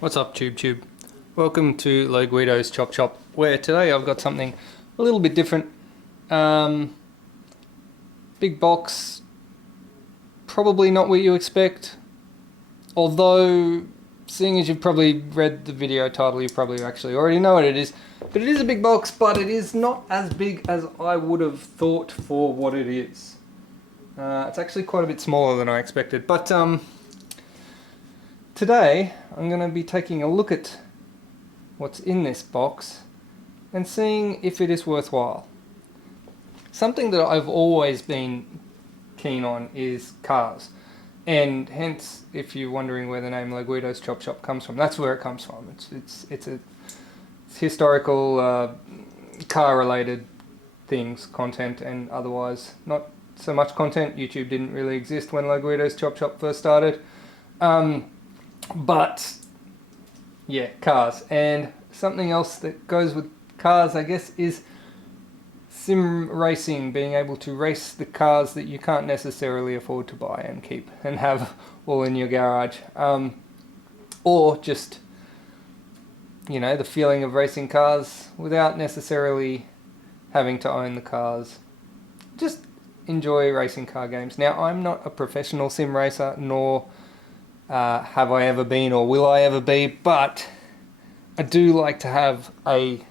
What's up, Tube? Welcome to Guido's Chop Shop, where today I've got something a little bit different. Big box, probably not what you expect, although seeing as you've probably read the video title, you probably actually already know what it is. But it is a big box, but it is not as big as I would have thought for what it is. It's actually quite a bit smaller than I expected, but today I'm going to be taking a look at what's in this box and seeing if it is worthwhile. Something that I've always been keen on is cars, and hence, if you're wondering where the name Guido's Chop Shop comes from, that's where it comes from. It's historical car-related things, content, and otherwise not so much content. YouTube didn't really exist when Guido's Chop Shop first started. But yeah, cars. And something else that goes with cars, I guess, is sim racing, being able to race the cars that you can't necessarily afford to buy and keep and have all in your garage. Or just, you know, the feeling of racing cars without necessarily having to own the cars. Just enjoy racing car games. Now, I'm not a professional sim racer, nor have I ever been or will I ever be, but I do like to have a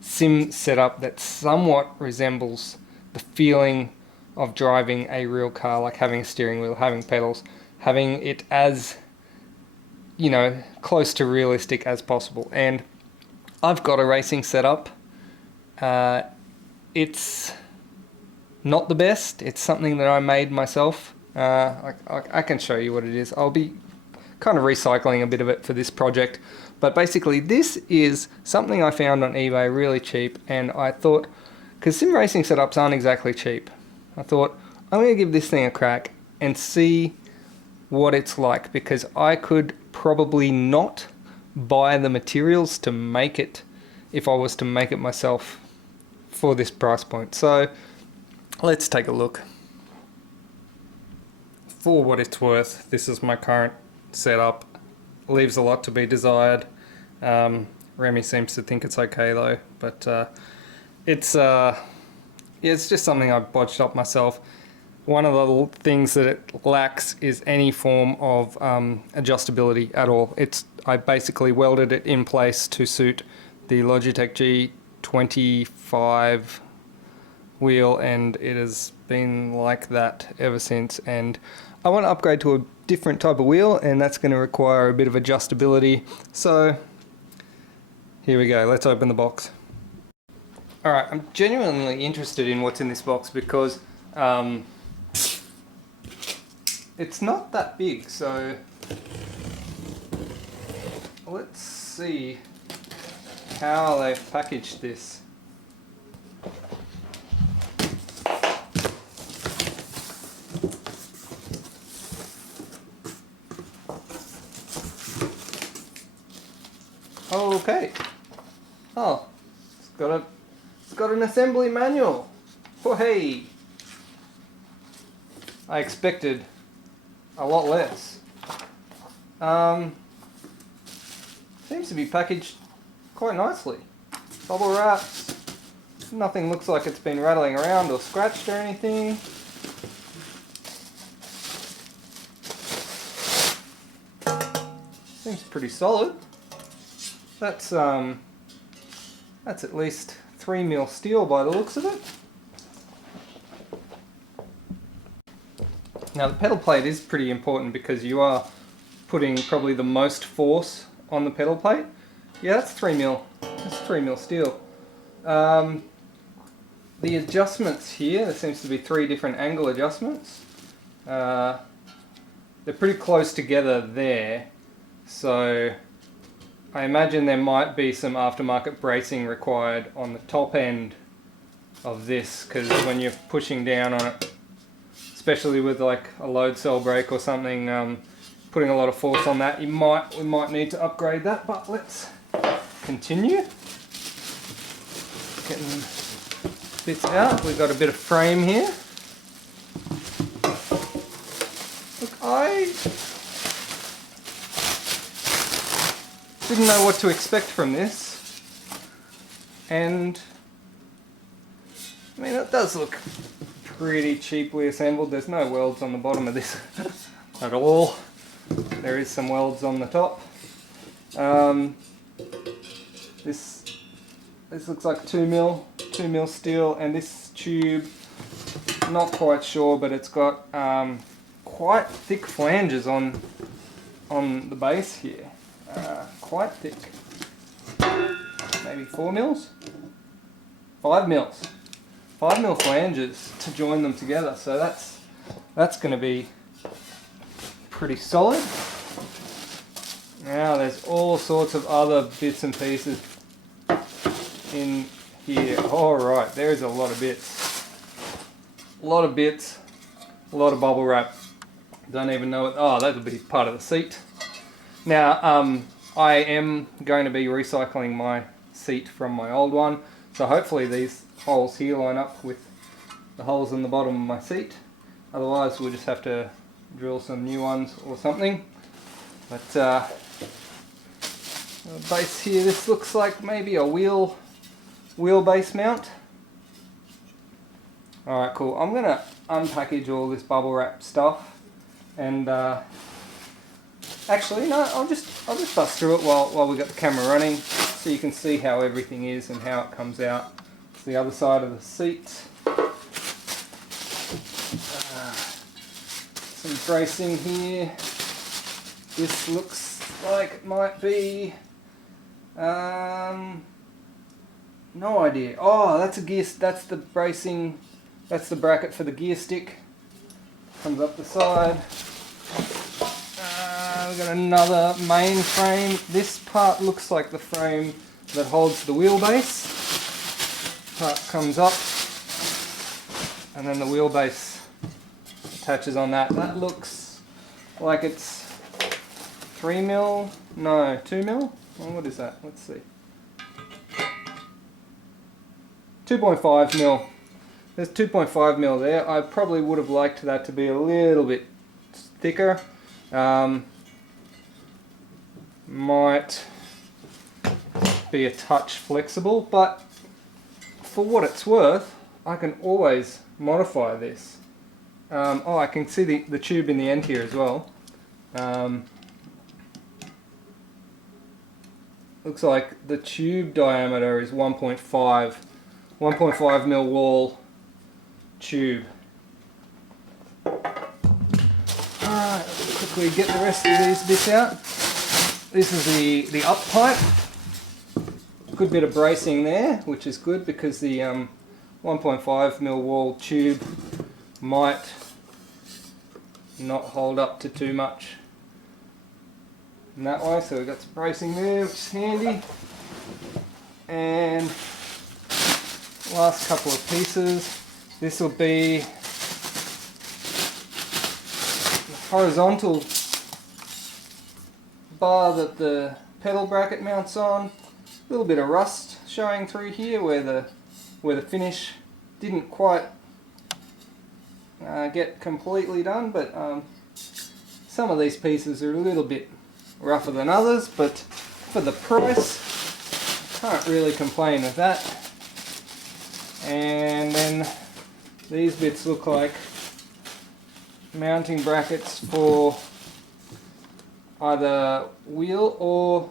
sim setup that somewhat resembles the feeling of driving a real car, like having a steering wheel, having pedals, having it as, you know, close to realistic as possible. And I've got a racing setup. It's not the best. It's something that I made myself. I can show you what it is. I'll be kind of recycling a bit of it for this project, but basically this is something I found on eBay really cheap, and I thought, because sim racing setups aren't exactly cheap, I thought I'm going to give this thing a crack and see what it's like, because I could probably not buy the materials to make it if I was to make it myself for this price point. So let's take a look. For what it's worth, this is my current setup. Leaves a lot to be desired. Remy seems to think it's okay though, but it's just something I bodged up myself. One of the things that it lacks is any form of adjustability at all. I basically welded it in place to suit the Logitech G25 wheel, and it has been like that ever since. And I want to upgrade to a different type of wheel, and that's going to require a bit of adjustability. So here we go, let's open the box. Alright, I'm genuinely interested in what's in this box because it's not that big, so let's see how they've packaged this. Okay. Oh, it's got an assembly manual. Oh hey. I expected a lot less. Seems to be packaged quite nicely. Bubble wraps. Nothing looks like it's been rattling around or scratched or anything. Seems pretty solid. That's at least 3mm steel by the looks of it. Now the pedal plate is pretty important because you are putting probably the most force on the pedal plate. Yeah, that's 3mm. That's 3mm steel. The adjustments here, there seems to be 3 different angle adjustments. They're pretty close together there, so I imagine there might be some aftermarket bracing required on the top end of this, because when you're pushing down on it, especially with like a load cell brake or something, putting a lot of force on that, we might need to upgrade that. But let's continue. Getting bits out. We've got a bit of frame here. Look, Didn't know what to expect from this, and I mean, it does look pretty cheaply assembled. There's no welds on the bottom of this at all. There is some welds on the top. This looks like 2mm steel, and this tube, not quite sure, but it's got quite thick flanges on the base here. Quite thick. Maybe 4mm? 5mm. 5mm flanges to join them together, so that's going to be pretty solid. Now there's all sorts of other bits and pieces in here. Alright, there's a lot of bits. A lot of bits, a lot of bubble wrap. Don't even know it. Oh, that'll be part of the seat. Now, I am going to be recycling my seat from my old one, so hopefully these holes here line up with the holes in the bottom of my seat. Otherwise we'll just have to drill some new ones or something. But the base here, this looks like maybe a wheelbase mount. Alright, cool. I'm going to unpackage all this bubble wrap stuff, and actually no, I'll just bust through it while we got the camera running, so you can see how everything is and how it comes out. It's the other side of the seat. Some bracing here. This looks like it might be no idea. Oh, that's a gear. That's the bracing. That's the bracket for the gear stick. Comes up the side. We've got another main frame. This part looks like the frame that holds the wheelbase. Part comes up, and then the wheelbase attaches on that. That looks like it's 3mm. No, 2mm. Oh, what is that? Let's see. 2.5mm. There's 2.5mm there. I probably would have liked that to be a little bit thicker. Might be a touch flexible, but for what it's worth, I can always modify this. Oh, I can see the tube in the end here as well. Looks like the tube diameter is 1.5mm wall tube. Alright, quickly get the rest of these bits out. This is the up pipe. Good bit of bracing there, which is good because the 1.5mm wall tube might not hold up to too much in that way, so we've got some bracing there, which is handy. And last couple of pieces. This will be the horizontal bar that the pedal bracket mounts on. A little bit of rust showing through here where the finish didn't quite get completely done, but some of these pieces are a little bit rougher than others, but for the price, can't really complain with that. And then these bits look like mounting brackets for either wheel or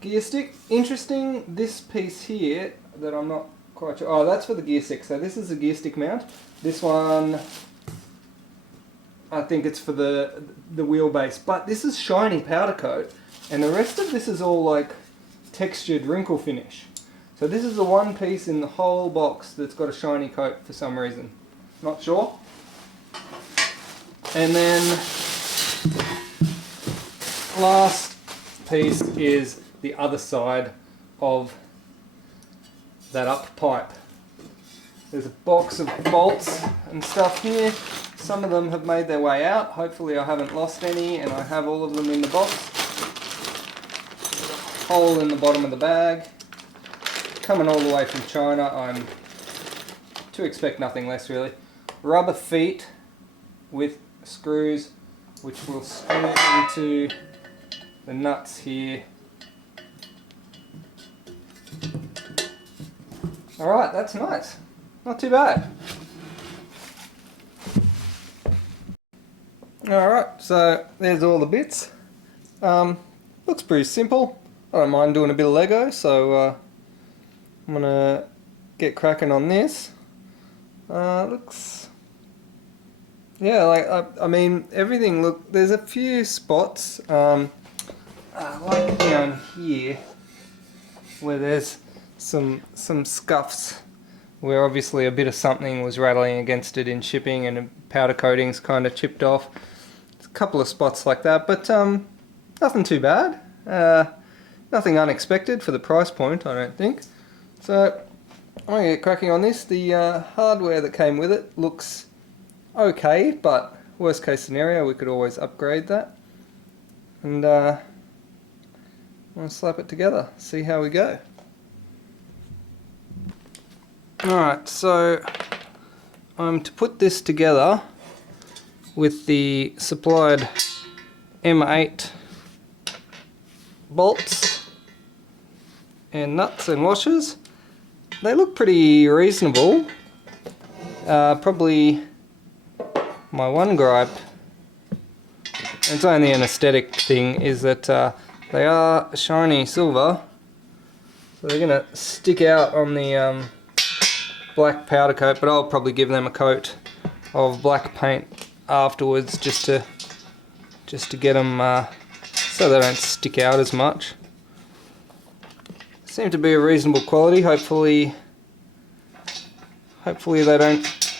gear stick. Interesting, this piece here that I'm not quite sure. Oh, that's for the gear stick. So this is a gear stick mount. This one, I think it's for the wheelbase. But this is shiny powder coat, and the rest of this is all like textured wrinkle finish. So this is the one piece in the whole box that's got a shiny coat for some reason. Not sure. And then last piece is the other side of that up pipe. There's a box of bolts and stuff here. Some of them have made their way out. Hopefully I haven't lost any and I have all of them in the box. There's a hole in the bottom of the bag. Coming all the way from China, I'm to expect nothing less really. Rubber feet with screws which will screw into the nuts here. Alright, that's nice. Not too bad. Alright, so there's all the bits. Looks pretty simple. I don't mind doing a bit of Lego, so I'm gonna get cracking on this. Looks... yeah, like, I mean, everything there's a few spots, like down here, where there's some scuffs, where obviously a bit of something was rattling against it in shipping and the powder coating's kind of chipped off. There's a couple of spots like that, but nothing too bad. Nothing unexpected for the price point, I don't think. So, I'm going to get cracking on this. The hardware that came with it looks okay, but worst case scenario, we could always upgrade that. And I'm going to slap it together, see how we go. Alright, so I'm to put this together with the supplied M8 bolts and nuts and washers. They look pretty reasonable. Probably my one gripe, it's only an aesthetic thing, is that they are shiny silver, so they're going to stick out on the black powder coat, but I'll probably give them a coat of black paint afterwards just to get them so they don't stick out as much. Seem to be a reasonable quality. Hopefully they don't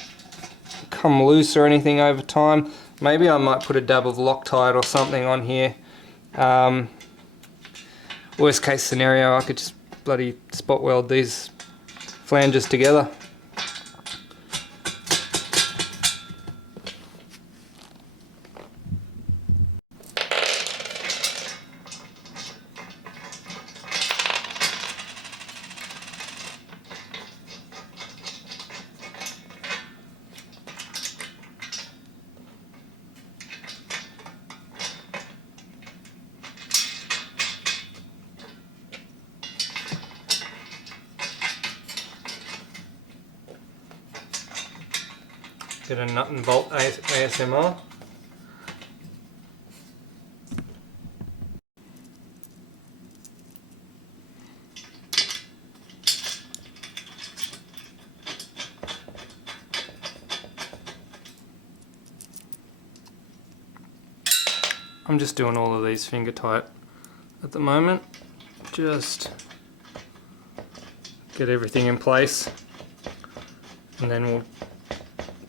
come loose or anything over time. Maybe I might put a dab of Loctite or something on here. Worst case scenario, I could just bloody spot weld these flanges together. Get a nut and bolt ASMR. I'm just doing all of these finger tight at the moment. Just get everything in place and then we'll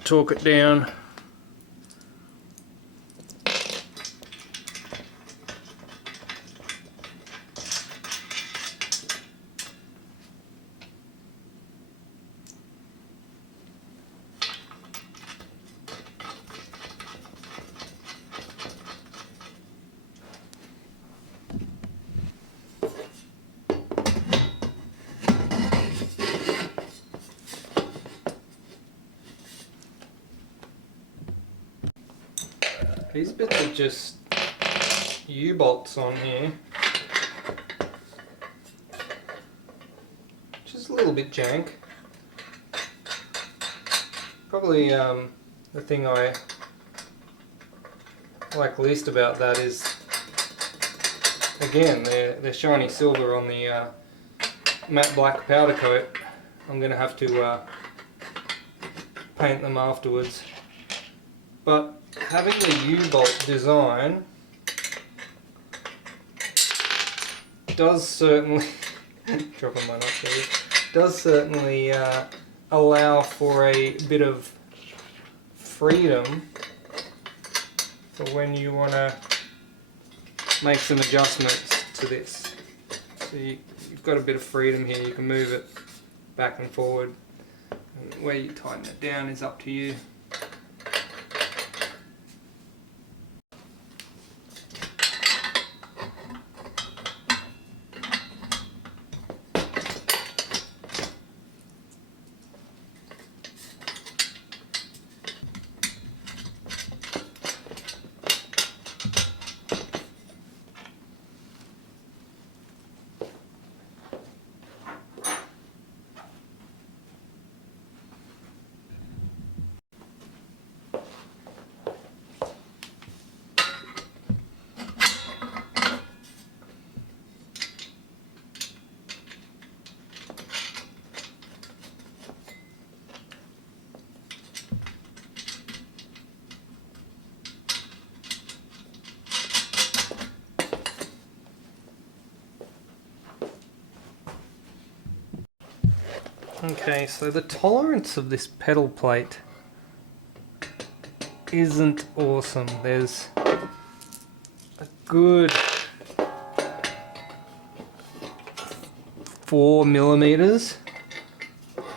torque it down. These bits are just U-bolts on here, which is a little bit jank. Probably the thing I like least about that is, again, they're shiny silver on the matte black powder coat. I'm going to have to paint them afterwards. But having the U-bolt design does certainly dropping my nuts here, does certainly allow for a bit of freedom for when you want to make some adjustments to this. So you've got a bit of freedom here, you can move it back and forward, and where you tighten it down is up to you. Okay, so the tolerance of this pedal plate isn't awesome. There's a good 4 millimeters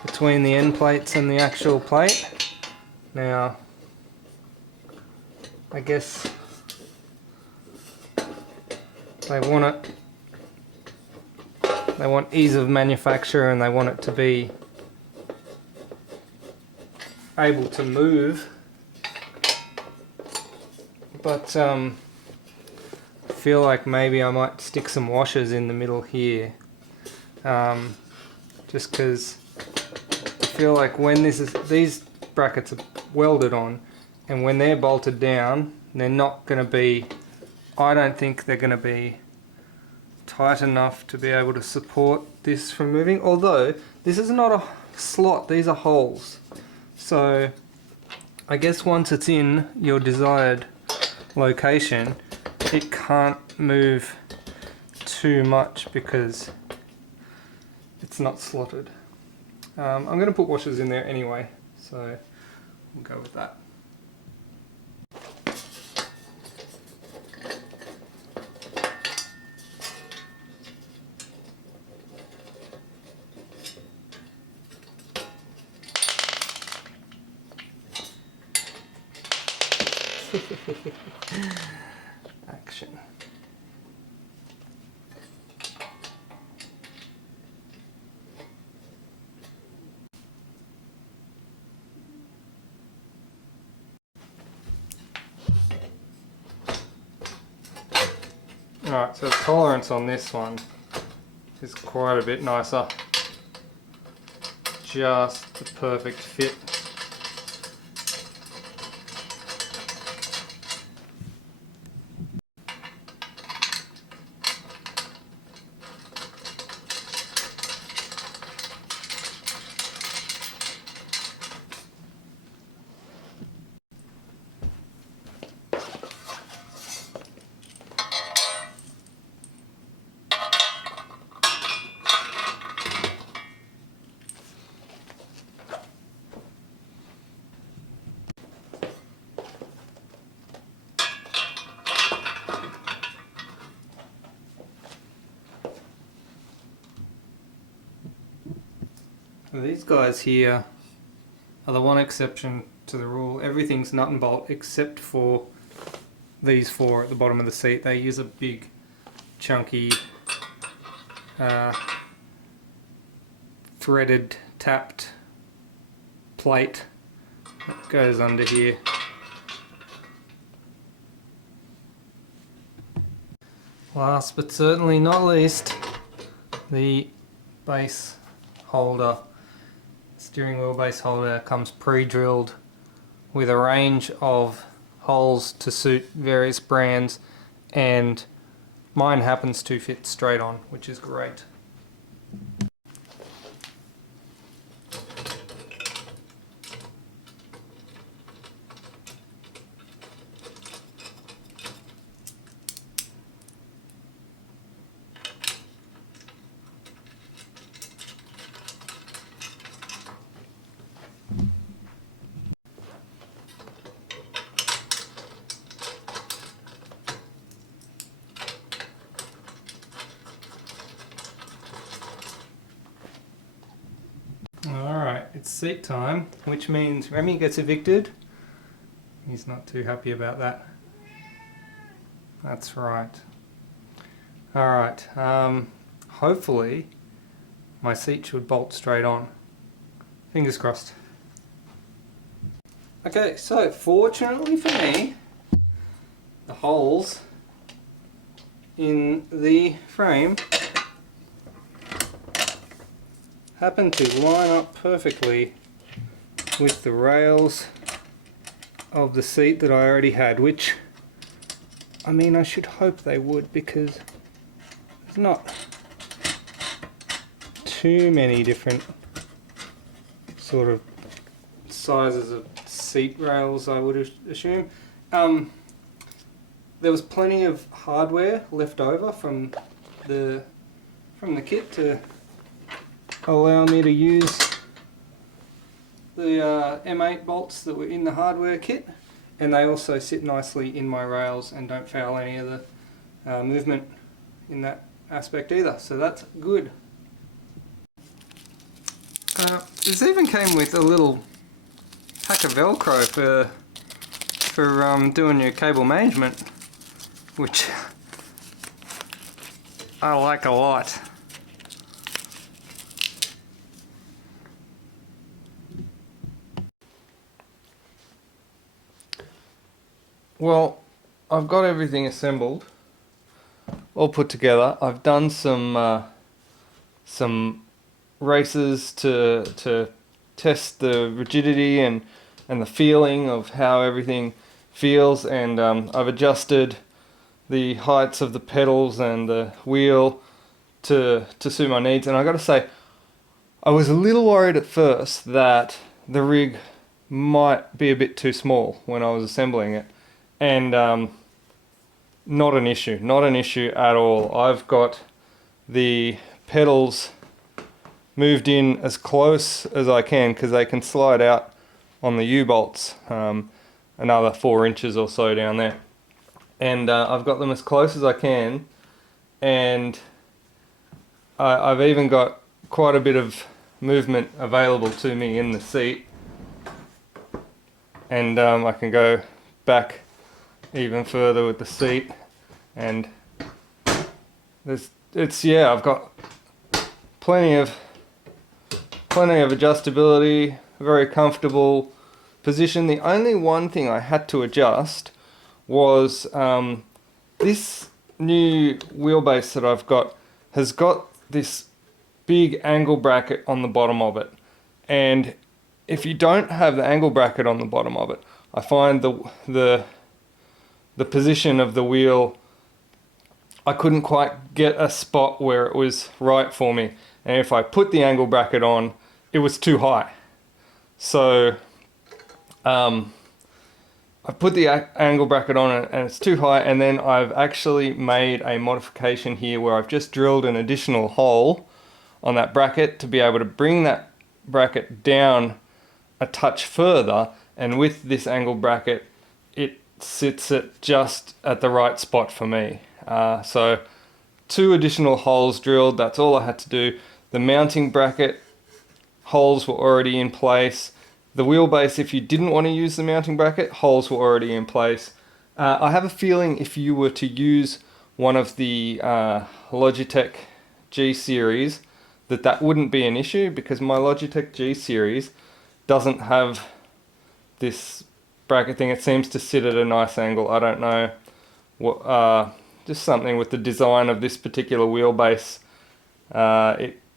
between the end plates and the actual plate. Now, I guess they want ease of manufacture, and they want it to be able to move. But I feel like maybe I might stick some washers in the middle here, just because I feel like when these brackets are welded on, and when they're bolted down, they're not going to be, I don't think they're going to be tight enough to be able to support this from moving. Although this is not a slot, these are holes. So I guess once it's in your desired location, it can't move too much because it's not slotted. I'm going to put washers in there anyway, so we'll go with that. Action. Alright, so the tolerance on this one is quite a bit nicer. Just the perfect fit. These guys here are the one exception to the rule. Everything's nut and bolt except for these four at the bottom of the seat. They use a big chunky threaded tapped plate that goes under here. Last but certainly not least, the base holder. Steering wheel base holder comes pre-drilled with a range of holes to suit various brands, and mine happens to fit straight on, which is great. Alright, it's seat time, which means Remy gets evicted. He's not too happy about that. That's right. Alright, hopefully my seat should bolt straight on. Fingers crossed. Okay, so fortunately for me, the holes in the frame happen to line up perfectly with the rails of the seat that I already had, which, I mean, I should hope they would, because there's not too many different sort of sizes of seat rails, I would assume. There was plenty of hardware left over from the kit to allow me to use the M8 bolts that were in the hardware kit, and they also sit nicely in my rails and don't foul any of the movement in that aspect either, so that's good. This even came with a little pack of Velcro for doing your cable management, which I like a lot. Well, I've got everything assembled, all put together. I've done some races to test the rigidity and the feeling of how everything feels, and I've adjusted the heights of the pedals and the wheel to suit my needs. And I got to say, I was a little worried at first that the rig might be a bit too small when I was assembling it, and not an issue at all. I've got the pedals moved in as close as I can because they can slide out on the U-bolts, another 4 inches or so down there, and I've got them as close as I can, and I've even got quite a bit of movement available to me in the seat, and I can go back even further with the seat, and I've got plenty of adjustability, very comfortable position. The only one thing I had to adjust was this new wheelbase that I've got has got this big angle bracket on the bottom of it, and if you don't have the angle bracket on the bottom of it, I find the position of the wheel, I couldn't quite get a spot where it was right for me, and if I put the angle bracket on, it was too high. So I put the angle bracket on and it's too high, and then I've actually made a modification here where I've just drilled an additional hole on that bracket to be able to bring that bracket down a touch further, and with this angle bracket it sits at just at the right spot for me. So 2 additional holes drilled, that's all I had to do. The mounting bracket holes were already in place. The wheelbase, if you didn't want to use the mounting bracket, holes were already in place. I have a feeling if you were to use one of the Logitech G series, that wouldn't be an issue, because my Logitech G series doesn't have this bracket thing. It seems to sit at a nice angle. I don't know what, just something with the design of this particular wheelbase.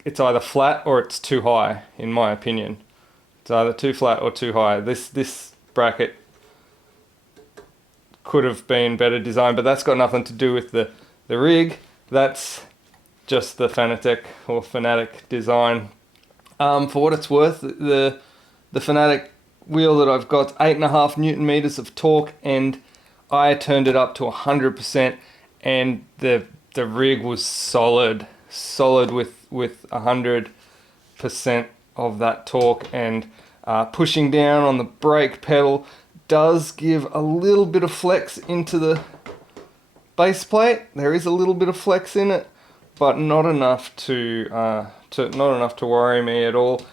It's either flat or it's too high, in my opinion. It's either too flat or too high. This bracket could have been better designed, but that's got nothing to do with the rig. That's just the Fanatic design. For what it's worth, the Fanatic wheel that I've got, 8.5 Newton meters of torque, and I turned it up to 100%, and the rig was solid with 100% of that torque, and pushing down on the brake pedal does give a little bit of flex into the base plate. There is a little bit of flex in it, but not enough to worry me at all.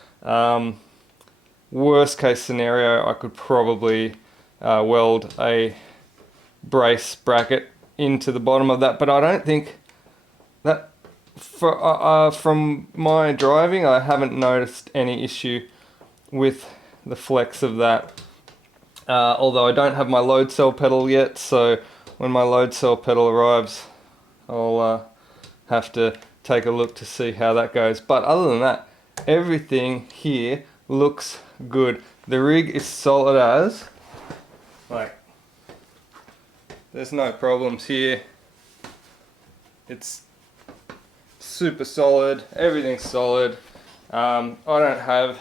Worst case scenario, I could probably weld a brace bracket into the bottom of that, but I don't think that, from my driving, I haven't noticed any issue with the flex of that. Although I don't have my load cell pedal yet, so when my load cell pedal arrives, I'll have to take a look to see how that goes. But other than that, everything here looks good. The rig is solid as, like, there's no problems here. It's super solid, everything's solid. I don't have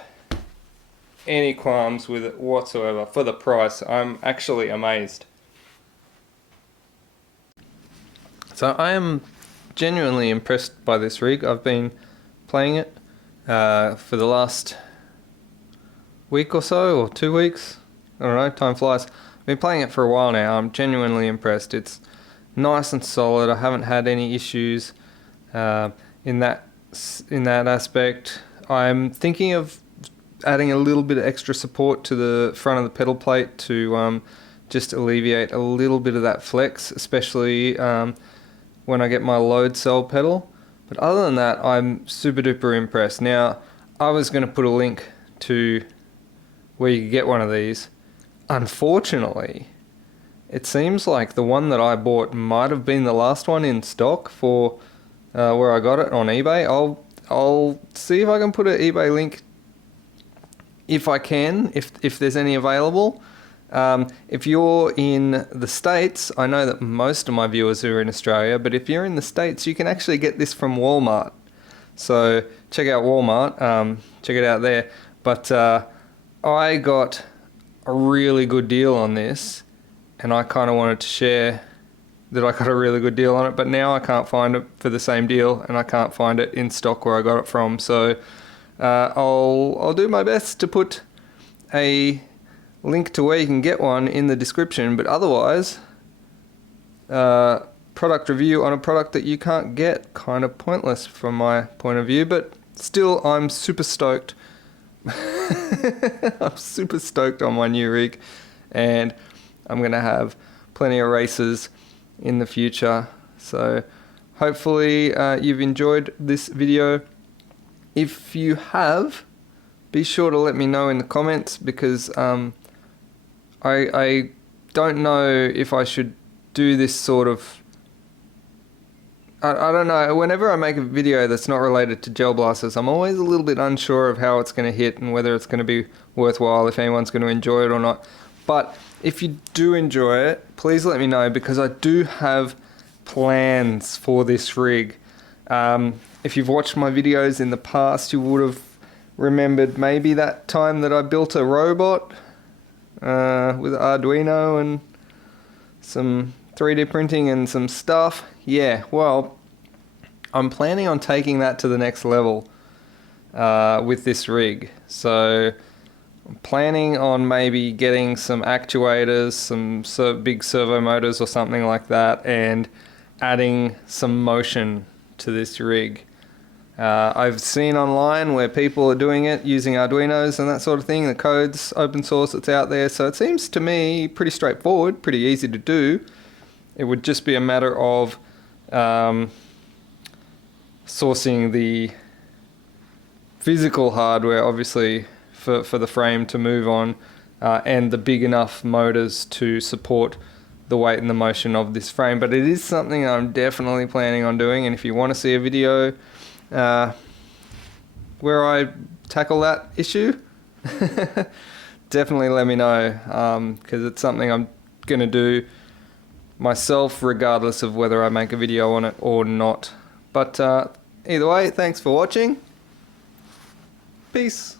any qualms with it whatsoever. For the price, I'm actually amazed. So I am genuinely impressed by this rig. I've been playing it for the last week or so, or 2 weeks. I don't know, time flies. I've been playing it for a while now. I'm genuinely impressed. It's nice and solid. I haven't had any issues in that aspect. I'm thinking of adding a little bit of extra support to the front of the pedal plate to just alleviate a little bit of that flex, especially when I get my load cell pedal. But other than that, I'm super duper impressed. Now, I was going to put a link to where you could get one of these. Unfortunately, it seems like the one that I bought might have been the last one in stock for where I got it on eBay. I'll see if I can put an eBay link if I can, if there's any available. If you're in the States, I know that most of my viewers are in Australia, but if you're in the States, you can actually get this from Walmart. So check out Walmart, check it out there. But I got a really good deal on this, and I kind of wanted to share that I got a really good deal on it, but now I can't find it for the same deal, and I can't find it in stock where I got it from. So I'll do my best to put a link to where you can get one in the description, but otherwise, product review on a product that you can't get, kind of pointless from my point of view, but still, I'm super stoked. I'm super stoked on my new rig, and I'm going to have plenty of races in the future. So hopefully you've enjoyed this video. If you have, be sure to let me know in the comments, because I don't know if I should do this sort of... I don't know, whenever I make a video that's not related to gel blasters, I'm always a little bit unsure of how it's going to hit and whether it's going to be worthwhile, if anyone's going to enjoy it or not. But if you do enjoy it, please let me know, because I do have plans for this rig. If you've watched my videos in the past, you would have remembered maybe that time that I built a robot with Arduino and some 3D printing and some stuff. Yeah, well, I'm planning on taking that to the next level with this rig. So I'm planning on maybe getting some actuators, some big servo motors or something like that, and adding some motion to this rig. I've seen online where people are doing it using Arduinos and that sort of thing. The code's open source, it's out there, so it seems to me pretty straightforward, pretty easy to do. It would just be a matter of sourcing the physical hardware, obviously, for the frame to move on, and the big enough motors to support the weight and the motion of this frame. But it is something I'm definitely planning on doing, and if you want to see a video where I tackle that issue, definitely let me know, because it's something I'm going to do myself regardless of whether I make a video on it or not. But either way, thanks for watching. Peace.